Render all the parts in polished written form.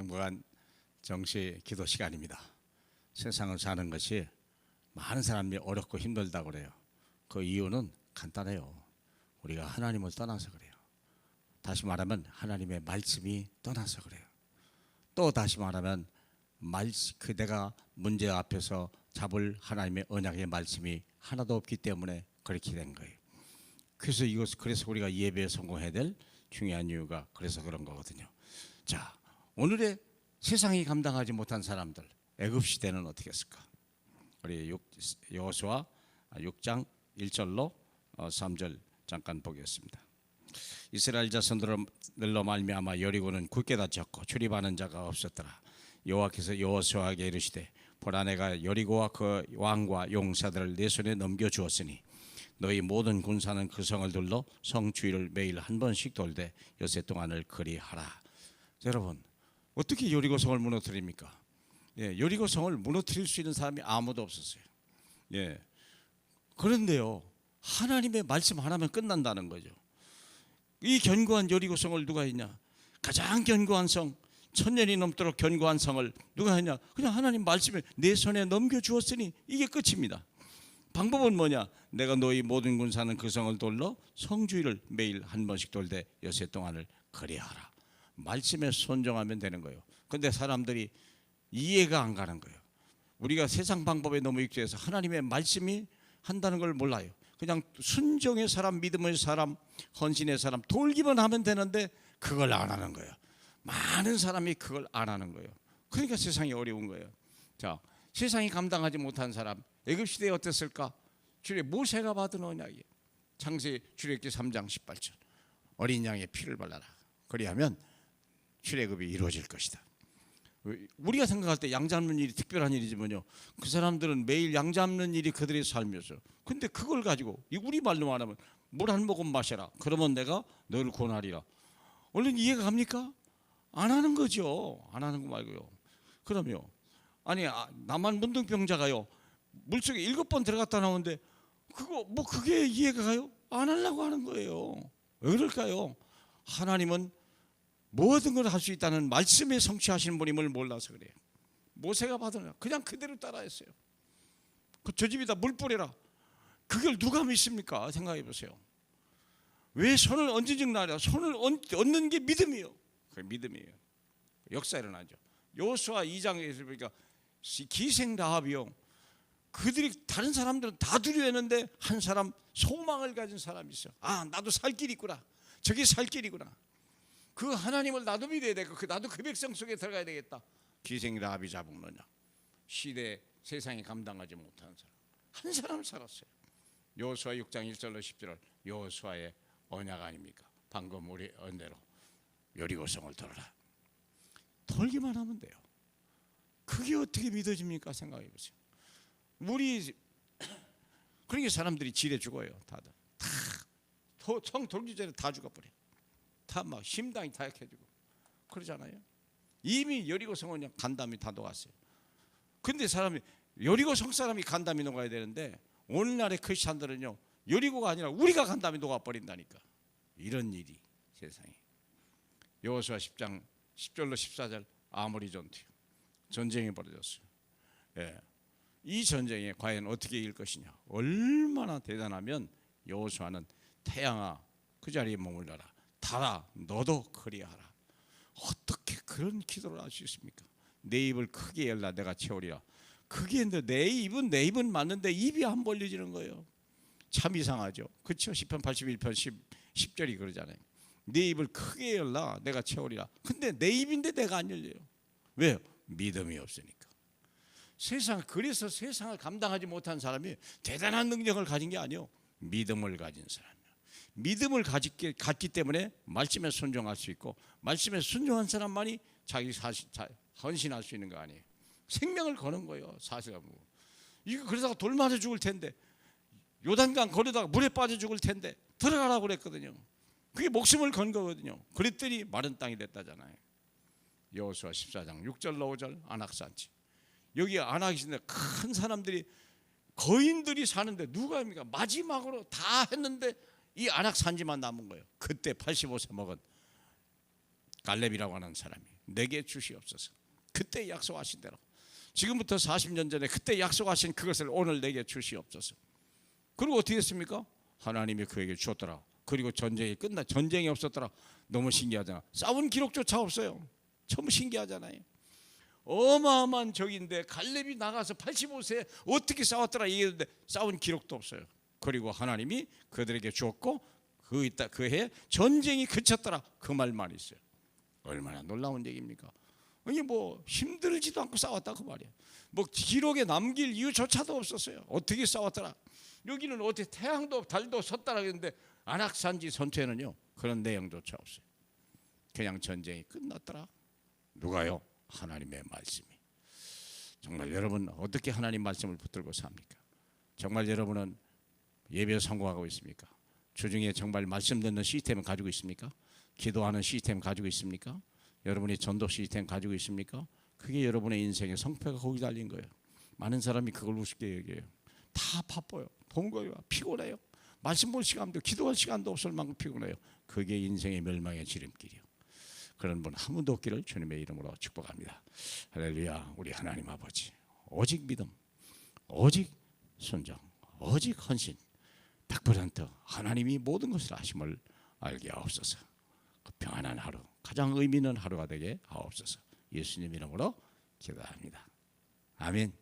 행복한 정시 기도 시간입니다. 세상을 사는 것이 많은 사람이 어렵고 힘들다고 그래요. 그 이유는 간단해요. 우리가 하나님을 떠나서 그래요. 다시 말하면 하나님의 말씀이 떠나서 그래요. 또 다시 말하면 내가 문제 앞에서 잡을 하나님의 언약의 말씀이 하나도 없기 때문에 그렇게 된 거예요. 그래서 우리가 예배에 성공해야 될 중요한 이유가 그래서 그런 거거든요. 자, 오늘의 세상이 감당하지 못한 사람들, 애굽 시대는 어떻게 했을까? 우리 여호수아 6장 1절로 3절 잠깐 보겠습니다. 이스라엘 자손들로 말미암아 여리고는 굳게 닫혔고 출입하는 자가 없었더라. 여호와께서 여호수아에게 이르시되 보라, 내가 여리고와 그 왕과 용사들을 내 손에 넘겨주었으니 너희 모든 군사는 그 성을 둘러 성 주위를 매일 한 번씩 돌되 여세 동안을 그리하라. 여러분, 어떻게 여리고 성을 무너뜨립니까? 여리고 성을 무너뜨릴 수 있는 사람이 아무도 없었어요. 그런데요, 하나님의 말씀 하나면 끝난다는 거죠. 이 견고한 여리고 성을 누가 했냐? 가장 견고한 성, 1000년이 넘도록 견고한 성을 누가 했냐? 그냥 하나님 말씀을 내 손에 넘겨주었으니 이게 끝입니다. 방법은 뭐냐? 내가 너희 모든 군사는 그 성을 돌러 성주위를 매일 한 번씩 돌되 여세 동안을 그리하라. 말씀에 순종하면 되는 거예요. 그런데 사람들이 이해가 안 가는 거예요. 우리가 세상 방법에 너무 익숙해서 하나님의 말씀이 한다는 걸 몰라요. 그냥 순종의 사람, 믿음의 사람, 헌신의 사람 돌기만 하면 되는데 그걸 안 하는 거예요. 많은 사람이 그걸 안 하는 거예요. 그러니까 세상이 어려운 거예요. 자, 세상이 감당하지 못한 사람, 애굽 시대에 어땠을까? 모세가 받은 언약이에요. 창세기 출애굽기 3장 18절. 어린 양의 피를 발라라. 그리하면 출애굽이 이루어질 것이다. 우리가 생각할 때 양 잡는 일이 특별한 일이지만요, 그 사람들은 매일 양 잡는 일이 그들의 삶이었어요. 근데 그걸 가지고 우리 말로 말하면 물 한 모금 마셔라. 그러면 내가 너를 구원하리라. 얼른 이해가 갑니까? 안 하는 거죠. 안 하는 거 말고요. 그럼요. 아니, 남한 문둥병자가요 물속에 7번 들어갔다 나오는데 그게 이해가 가요? 안 하려고 하는 거예요. 왜 그럴까요? 하나님은 모든 걸 할 수 있다는 말씀에 성취하시는 분임을 몰라서 그래요. 모세가 받으나 그냥 그대로 따라했어요. 저 집에다 물 뿌려라. 그걸 누가 믿습니까? 생각해 보세요. 왜 손을 얹은 즉 나라? 손을 얹는 게 믿음이에요. 그 믿음이에요. 역사 일어나죠. 여호수아 2장에서 보니까 기생 라합이요, 그들이 다른 사람들은 다 두려워했는데 한 사람 소망을 가진 사람이 있어. 나도 살 길이 있구나. 저게 살 길이구나. 그 하나님을 나도 믿어야 되고 나도 그 백성 속에 들어가야 되겠다. 기생 라합이 잡은 거냐? 시대 세상이 감당하지 못하는 사람 한 사람 살았어요. 여호수아 6장 1절로 10절 여호수아의 언약 아닙니까? 방금 우리 언대로 여리고성을 돌아라. 돌기만 하면 돼요. 그게 어떻게 믿어집니까? 생각해 보세요. 그러니까 사람들이 지레 죽어요. 다들 성 돌기 전에 다 죽어버려. 다 막 심장이 다 약해지고 그러잖아요. 이미 여리고성은 간담이 다 녹았어요. 근데 여리고성 사람이 간담이 녹아야 되는데 오늘날의 크리스찬들은요, 여리고가 아니라 우리가 간담이 녹아버린다니까. 이런 일이 세상에. 여호수아 10장 10절로 14절 아모리 전쟁이 벌어졌어요. 이 전쟁에 과연 어떻게 이길 것이냐? 얼마나 대단하면 여호수아는 태양아 그 자리에 머물러라, 달아 너도 그리하라. 어떻게 그런 기도를 할 수 있습니까? 내 입을 크게 열라 내가 채우리라. 그게 내 입은 맞는데 입이 안 벌려지는 거예요. 참 이상하죠. 그렇죠? 시편 81편 10절이 그러잖아요. 내 입을 크게 열라 내가 채우리라. 근데 내 입인데 내가 안 열려요. 왜요? 믿음이 없으니까. 그래서 세상을 감당하지 못한 사람이 대단한 능력을 가진 게 아니에요. 믿음을 가진 사람이에요. 믿음을 갖기 때문에 말씀에 순종할 수 있고, 말씀에 순종한 사람만이 자기 헌신할 수 있는 거 아니에요. 생명을 거는 거예요. 사실은 이거 그러다가 돌 맞아 죽을 텐데, 요단강 거르다가 물에 빠져 죽을 텐데 들어가라고 그랬거든요. 그게 목숨을 건 거거든요. 그랬더니 마른 땅이 됐다잖아요. 여호수아 14장 6절로 5절 안악산지. 여기 안악산인데 큰 사람들이 거인들이 사는데 누가 합니까? 마지막으로 다 했는데 이 안악산지만 남은 거예요. 그때 85세 먹은 갈렙이라고 하는 사람이 내게 주시옵소서. 그때 약속하신 대로, 지금부터 40년 전에 그때 약속하신 그것을 오늘 내게 주시옵소서. 그리고 어떻게 됐습니까? 하나님이 그에게 주었더라. 그리고 전쟁이 전쟁이 없었더라. 너무 신기하잖아. 싸운 기록조차 없어요. 참 신기하잖아요. 어마어마한 적인데 갈렙이 나가서 85세에 어떻게 싸웠더라 얘기했는데 싸운 기록도 없어요. 그리고 하나님이 그들에게 주었고 그 해에 전쟁이 그쳤더라, 그 말만 있어요. 얼마나 놀라운 얘기입니까? 이게 뭐 힘들지도 않고 싸웠다 그 말이에요. 뭐 기록에 남길 이유조차도 없었어요. 어떻게 싸웠더라. 여기는 어떻게 태양도 달도 섰다라 그랬는데 안악산지 선투에는요 그런 내용조차 없어요. 그냥 전쟁이 끝났더라. 누가요? 하나님의 말씀이. 정말 여러분 어떻게 하나님 말씀을 붙들고 삽니까? 정말 여러분은 예배 성공하고 있습니까? 주중에 정말 말씀 듣는 시스템을 가지고 있습니까? 기도하는 시스템 가지고 있습니까? 여러분이 전도 시스템 가지고 있습니까? 그게 여러분의 인생의 성패가 거기 달린 거예요. 많은 사람이 그걸 우습게 얘기해요. 다 바빠요. 동거요. 피곤해요. 말씀 볼 시간도, 기도할 시간도 없을 만큼 피곤해요. 그게 인생의 멸망의 지름길이요. 그런 분 한 분도 없기를 주님의 이름으로 축복합니다. 할렐루야. 우리 하나님 아버지, 오직 믿음, 오직 순종, 오직 헌신, 100% 하나님이 모든 것을 하심을 알게 하옵소서. 그 평안한 하루, 가장 의미 있는 하루가 되게 하옵소서. 예수님 이름으로 기도합니다. 아멘.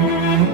아멘.